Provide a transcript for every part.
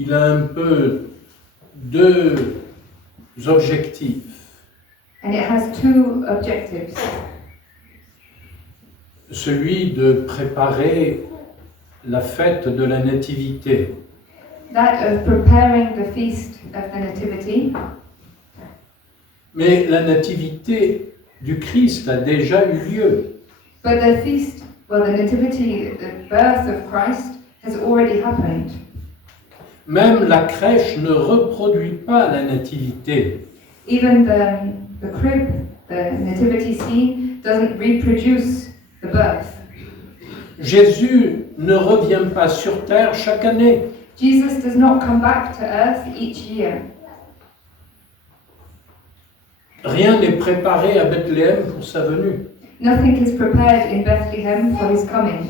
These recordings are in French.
il a un peu deux objectifs. And it has two objectives. Celui de préparer la fête de la Nativité. That of preparing the feast of the Nativity. Mais la Nativité du Christ a déjà eu lieu. But the feast, well, the Nativity, the birth of Christ, has already happened. Même la crèche ne reproduit pas la Nativité. Even the crib, the nativity scene, doesn't reproduce the birth. Jésus ne revient pas sur terre chaque année. Jesus does not come back to earth each year. Rien n'est préparé à Bethléem pour sa venue. Nothing is prepared in Bethlehem for his coming.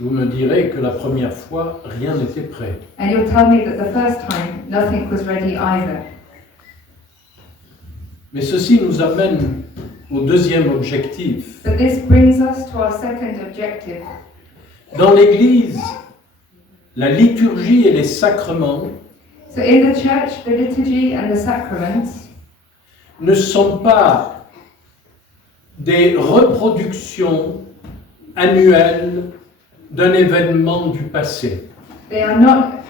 Vous me direz que la première fois, rien n'était prêt. And you'll tell me that the first time, nothing was ready either. Mais ceci nous amène au deuxième objectif. But this brings us to our second objective. Dans l'Église, la liturgie et les sacrements So in the church, the liturgy and the sacraments ne sont pas des reproductions annuelles d'un événement du passé. they are not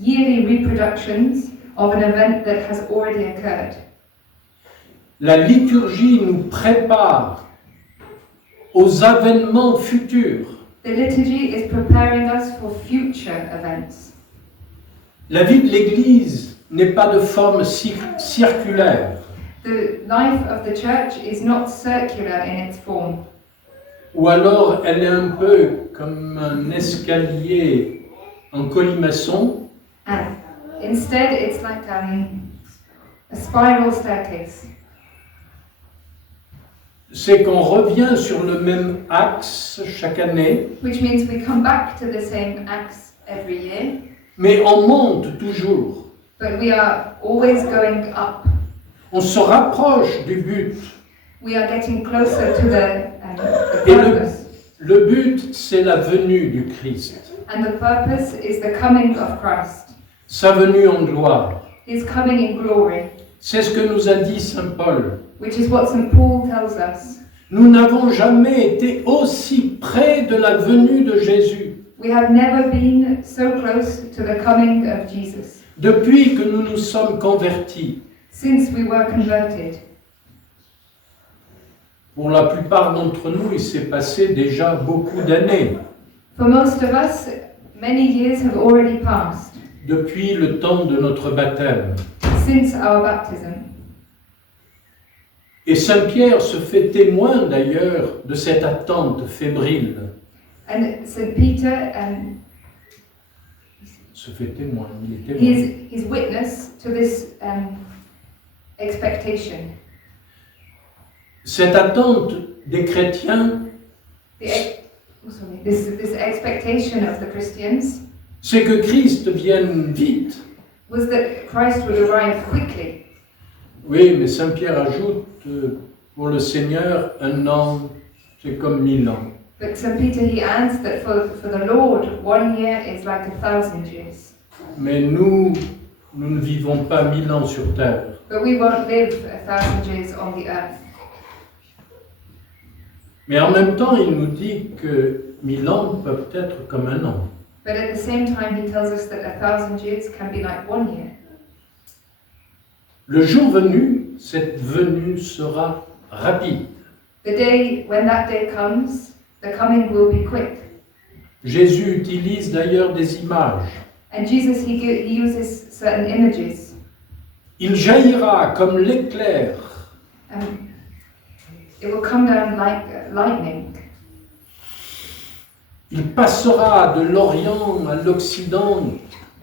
yearly reproductions of an event that has already occurred. La liturgie nous prépare aux avènements futurs. The liturgy is preparing us for future events. La vie de l'Église n'est pas de forme circulaire, The life of the church is not circular in its form, ou alors elle est un peu comme un escalier en colimaçon, and instead it's like a spiral staircase. c'est qu'on revient sur le même axe chaque année, Which means we come back to the same axe every year, mais on monte toujours. but we are always going up. On se rapproche du but. We are getting closer to the Et purpose. le but, c'est la venue du Christ. And the purpose is the coming of Christ. Sa venue en gloire. His coming in glory, C'est ce que nous a dit Saint Paul. which is what St. Paul tells us. Nous n'avons jamais été aussi près de la venue de Jésus We have never been so close to the coming of Jesus depuis que nous nous sommes convertis. since we were converted. Pour la plupart d'entre nous, il s'est passé déjà beaucoup d'années For most of us, many years have already passed depuis le temps de notre baptême. since our baptism. Et Saint Pierre se fait témoin d'ailleurs de cette attente fébrile. And St. Peter, Se fait témoin, il est témoin. he's witness to this expectation. Cette attente des chrétiens, This expectation of the Christians c'est que Christ vienne vite. was that Christ would arrive quickly. Oui, mais Saint Pierre ajoute, pour le Seigneur, un an, c'est comme 1000 ans. But St. Peter, he adds that for the Lord, 1 year is like 1,000 years. Mais nous ne vivons pas 1000 ans sur terre. But we won't live 1,000 years on the earth. Mais en même temps, il nous dit que 1000 ans peuvent être comme un an. But at the same time, he tells us that 1,000 years can be like 1 year. Le jour venu, cette venue sera rapide. The day, when that day comes, the coming will be quick. Jésus utilise d'ailleurs des images. And Jesus, he uses certain images. Il jaillira comme l'éclair. It will come down like lightning. Il passera de l'Orient à l'Occident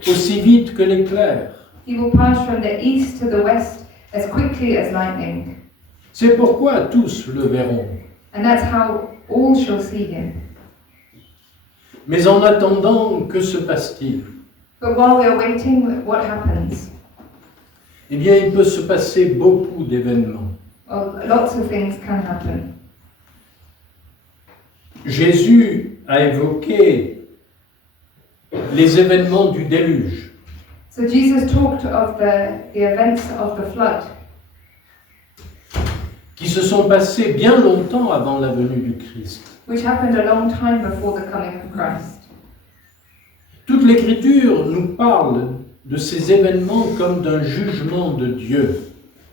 aussi vite que l'éclair. He will pass from the east to the west as quickly as lightning. C'est pourquoi tous le verront. And that's how all shall see him. Mais en attendant, que se passe-t-il? But while we are waiting, what happens? Eh bien, il peut se passer beaucoup d'événements. Well, lots of things can happen. Jésus a évoqué les événements du déluge. So Jesus talked of the events of the flood, qui se sont passés bien longtemps avant la venue du Christ. which happened a long time before the coming of Christ. Toute l'Écriture nous parle de ces événements comme d'un jugement de Dieu.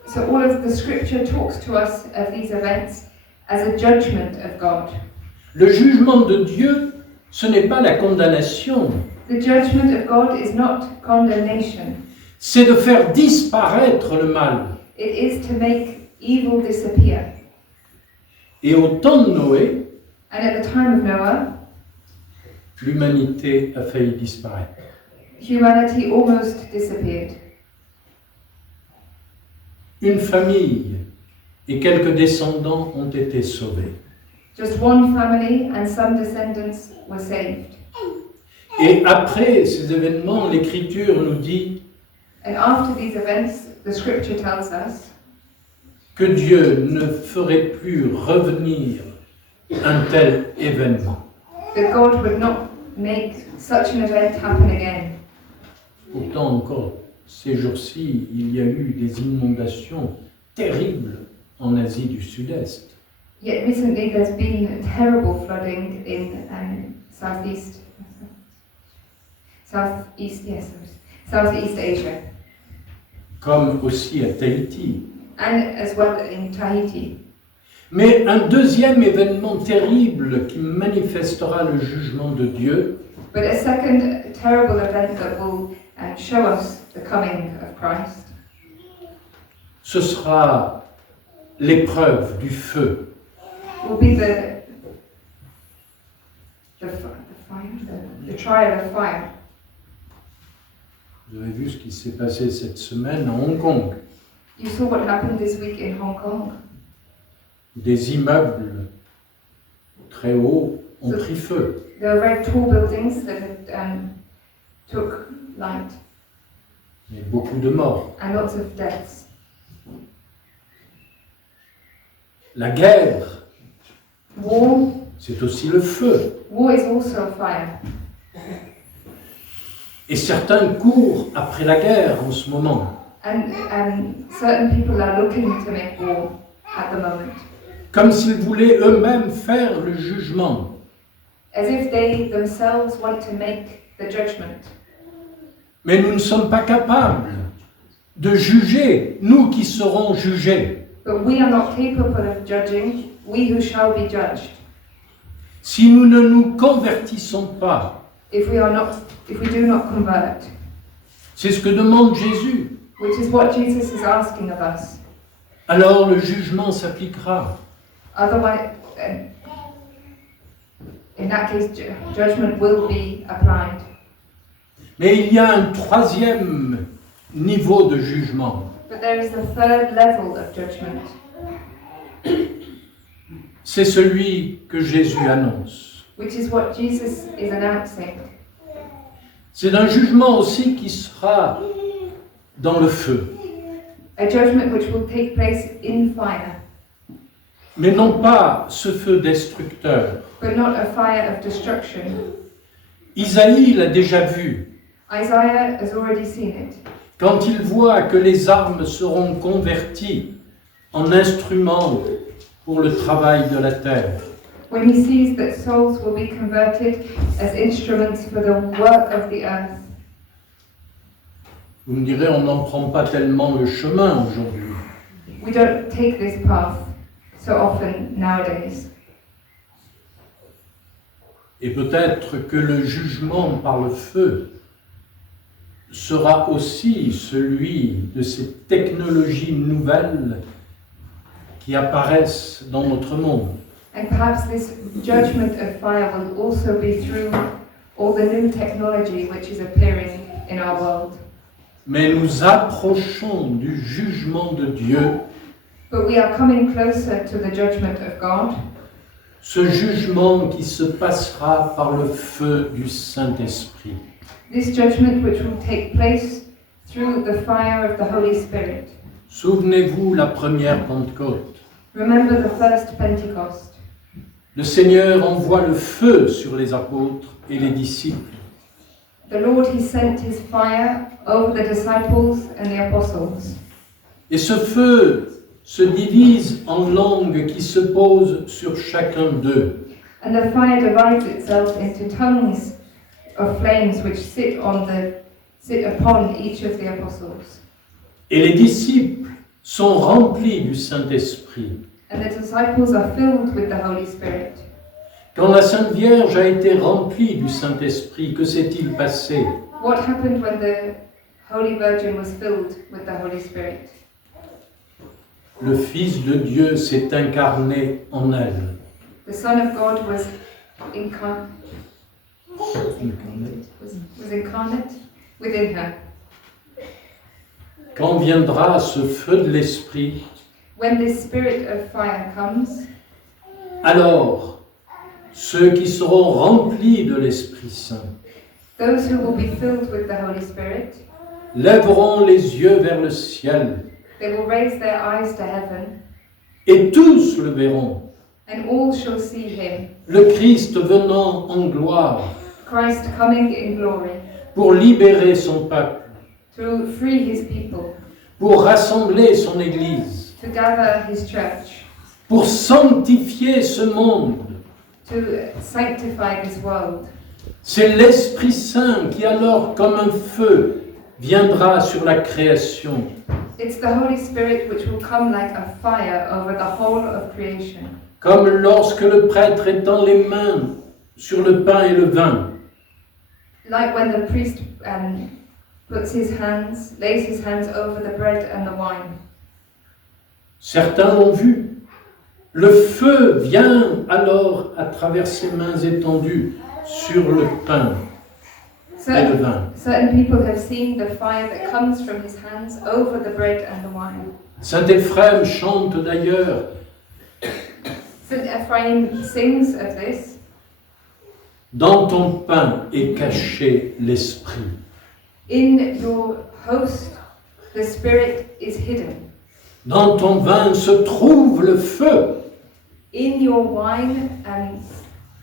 So all of the scripture talks to us of these events as a judgment of God. Le jugement de Dieu, ce n'est pas la condamnation, The judgment of God is not condemnation. c'est de faire disparaître le mal. It is to make evil disappear. Et au temps de Noé, And at the time of Noah, l'humanité a failli disparaître. humanity almost disappeared. Une famille et quelques descendants ont été sauvés. Just one family and some descendants were saved. Et après ces événements, l'Écriture nous dit And after these events, the scripture tells us que Dieu ne ferait plus revenir un tel événement. that God would not make such an event happen again. Pourtant encore, ces jours-ci, il y a eu des inondations terribles en Asie du Sud-Est. Yet recently there's been terrible flooding in Southeast Asia, Comme aussi à Tahiti. and as well in Tahiti. Mais un deuxième événement terrible qui manifestera le jugement de Dieu, But a second terrible event that will show us the coming of Christ, ce sera l'épreuve du feu. will be the trial of fire. Vous avez vu ce qui s'est passé cette semaine à Hong Kong. You saw what happened this week in Hong Kong. Des immeubles très hauts ont pris feu. There were very tall buildings that had took light Et beaucoup de morts. and lots of deaths. La guerre, War c'est aussi le feu. is also fire. Et certains courent après la guerre en ce moment, And certain people are looking to make war at the moment, comme s'ils voulaient eux-mêmes faire le jugement. as if they themselves want to make the judgment. Mais nous ne sommes pas capables de juger, nous qui serons jugés. But we are not capable of judging, we who shall be judged, Si nous ne nous convertissons pas. if we do not convert, C'est ce que demande Jésus. which is what Jesus is asking of us. Alors le jugement s'appliquera. Otherwise, in that case, judgment will be applied. Mais il y a un troisième niveau de jugement. But there is a third level of judgment. C'est celui que Jésus annonce. Which is what Jesus is announcing. C'est un jugement aussi qui sera dans le feu. A judgment which will take place in fire, Mais non pas ce feu destructeur. but not a fire of destruction. Isaïe l'a déjà vu. Isaiah has already seen it. Quand il voit que les armes seront converties en instruments pour le travail de la terre. When he sees that souls will be converted as instruments for the work of the earth. Vous me direz, on n'en prend pas tellement le chemin aujourd'hui. We don't take this path so often nowadays. Et peut-être que le jugement par le feu sera aussi celui de ces technologies nouvelles qui apparaissent dans notre monde. And perhaps this judgment of fire will also be through all the new technology which is appearing in our world. Mais nous approchons du jugement de Dieu, But we are coming closer to the judgment of God, ce jugement qui se passera par le feu du Saint-Esprit. this judgment which will take place through the fire of the Holy Spirit. Souvenez-vous la première Pentecôte. Remember the first Pentecost. Le Seigneur envoie le feu sur les apôtres et les disciples. the Lord, he sent his fire over the disciples and the apostles. Et ce feu se divise en langues qui se posent sur chacun d'eux. And the fire divides itself into tongues of flames which sit upon each of the apostles. Et les disciples sont remplis du Saint-Esprit. And the disciples are filled with the Holy Spirit. Quand la Sainte Vierge a été remplie du Saint-Esprit, que s'est-il passé? What happened when the Holy Virgin was filled with the Holy Spirit? Le Fils de Dieu s'est incarné en elle. The Son of God was incarnate within her. Quand viendra ce feu de l'Esprit, When this spirit of fire comes, alors ceux qui seront remplis de l'Esprit Saint those who will be filled with the Holy Spirit, lèveront les yeux vers le ciel, they will raise their eyes to heaven, et tous le verront, and all shall see him, le Christ venant en gloire Christ coming in glory, pour libérer son peuple, to free his people, pour rassembler son Église, to gather his church, pour sanctifier ce monde. to sanctify this world. C'est l'Esprit Saint qui alors, comme un feu, viendra sur la création. It's the Holy Spirit which will come like a fire over the whole of creation. Comme lorsque le prêtre étend les mains sur le pain et le vin. Like when the priest lays his hands over the bread and the wine. Certains l'ont vu. Le feu vient alors à travers ses mains étendues sur le pain et le vin. Certain people have seen the fire that comes from his hands over the bread and the wine. Saint Éphrem chante d'ailleurs. Saint Ephraim sings of this. Dans ton pain est caché l'esprit. In your host, the Spirit is hidden. Dans ton vin se trouve le feu. In your wine,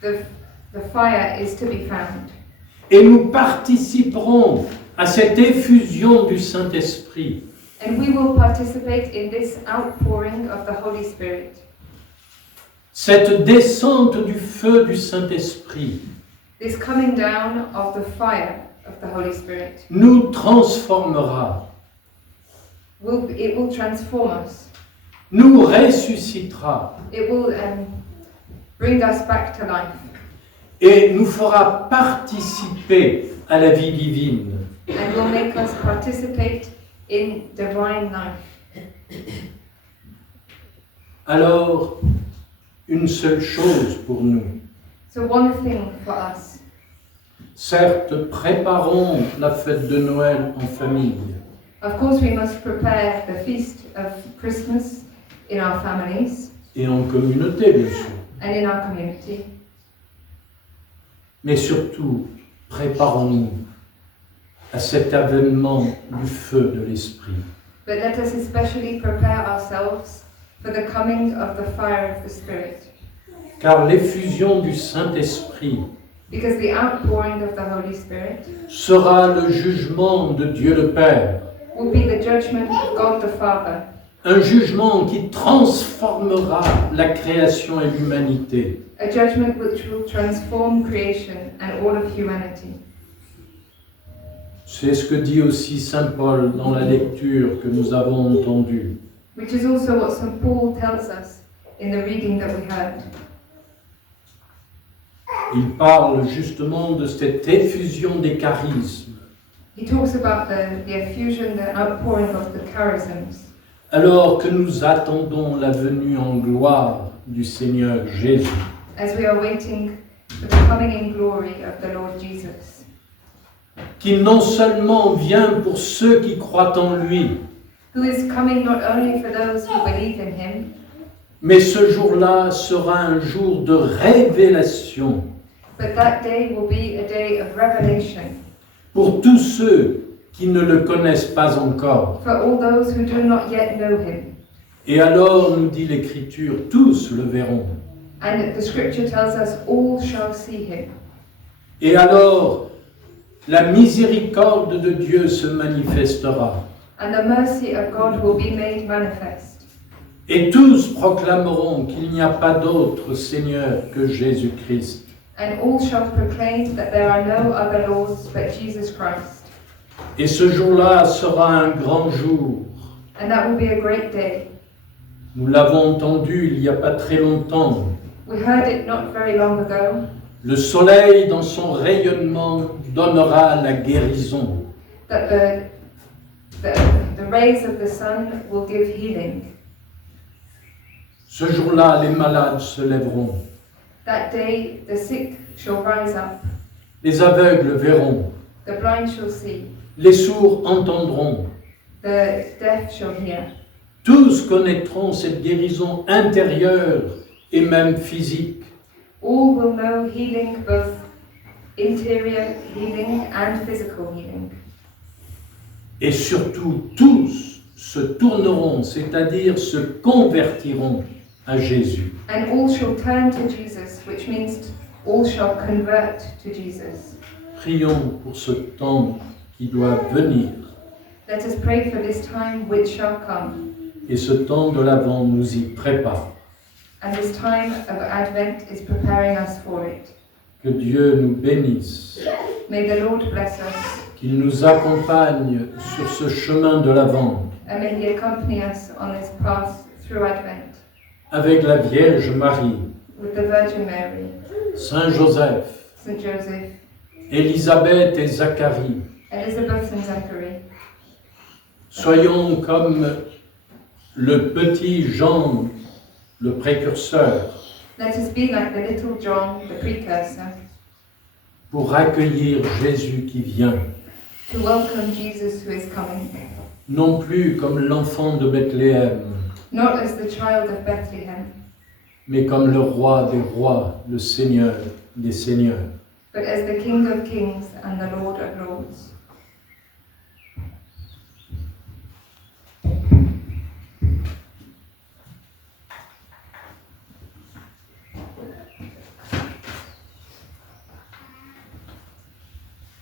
the fire is to be found. Et nous participerons à cette effusion du Saint-Esprit. And we will participate in this outpouring of the Holy Spirit. Cette descente du feu du Saint-Esprit This coming down of the fire of the Holy Spirit. Nous transformera. It will transform us. Nous ressuscitera. It will bring us back to life. Et nous fera participer à la vie divine. And will make us participate in divine life. Alors, une seule chose pour nous. So one thing for us. Certes, préparons la fête de Noël en famille. Of course, we must prepare the feast of Christmas in our families. Et en communauté, bien sûr. And in our community. Mais surtout, préparons-nous à cet avènement du feu de l'Esprit. But let us especially prepare ourselves for the coming of the fire of the Spirit. Car l'effusion du Saint-Esprit Because the outpouring of the Holy Spirit sera le jugement de Dieu le Père. will be the judgment of God the Father. Un jugement qui transformera la création et l'humanité. A judgment which will transform creation and all of humanity. C'est ce que dit aussi Saint Paul dans la lecture que nous avons entendue. Which is also what St. Paul tells us in the reading that we heard. Il parle justement de cette effusion des charismes. He talks about the effusion, the outpouring of the charisms. Alors que nous attendons la venue en gloire du Seigneur Jésus. As we are waiting for the coming in glory of the Lord Jesus. Qui non seulement vient pour ceux qui croient en lui, Who is coming not only for those who believe in him, mais ce jour-là sera un jour de révélation but that day will be a day of revelation pour tous ceux qui ne le connaissent pas encore. for all those who do not yet know him. Et alors, nous dit l'Écriture, tous le verront. And the scripture tells us all shall see him. Et alors, la miséricorde de Dieu se manifestera. and the mercy of God will be made manifest. Et tous proclameront qu'il n'y a pas d'autre Seigneur que Jésus-Christ. And all shall proclaim that there are no other lords but Jesus Christ. Et ce jour-là sera un grand jour. And that will be a great day. Nous l'avons entendu il n'y a pas très longtemps. We heard it not very long ago. Le soleil dans son rayonnement donnera la guérison. That the rays of the sun will give healing. Ce jour-là, les malades se lèveront. That day the sick shall rise up, Les aveugles verront. the blind shall see, Les sourds entendront. the deaf shall hear. Tous connaîtront cette guérison intérieure et même physique. All will know healing, both interior healing and physical healing. Et surtout, tous se tourneront, c'est-à-dire se convertiront à Jésus. And all shall turn to Jesus, which means all shall convert to Jesus. Prions pour ce temps qui doit venir. Let us pray for this time which shall come. Et ce temps de l'Avent nous y prépare. And this time of Advent is preparing us for it. Que Dieu nous bénisse, May the Lord bless us, qu'il nous accompagne sur ce chemin de l'Avent and may He accompany us on this path through Advent avec la Vierge Marie, with the Virgin Mary, Saint Joseph, Saint Joseph, Élisabeth et Zacharie. Elizabeth and Zachary. Soyons comme le petit Jean, le précurseur, Let us be like the little John, the precursor, pour accueillir Jésus qui vient, to welcome Jesus who is coming, non plus comme l'enfant de Bethléem, not as the child of Bethlehem, mais comme le roi des rois, le Seigneur des seigneurs. but as the King of kings and the Lord of lords.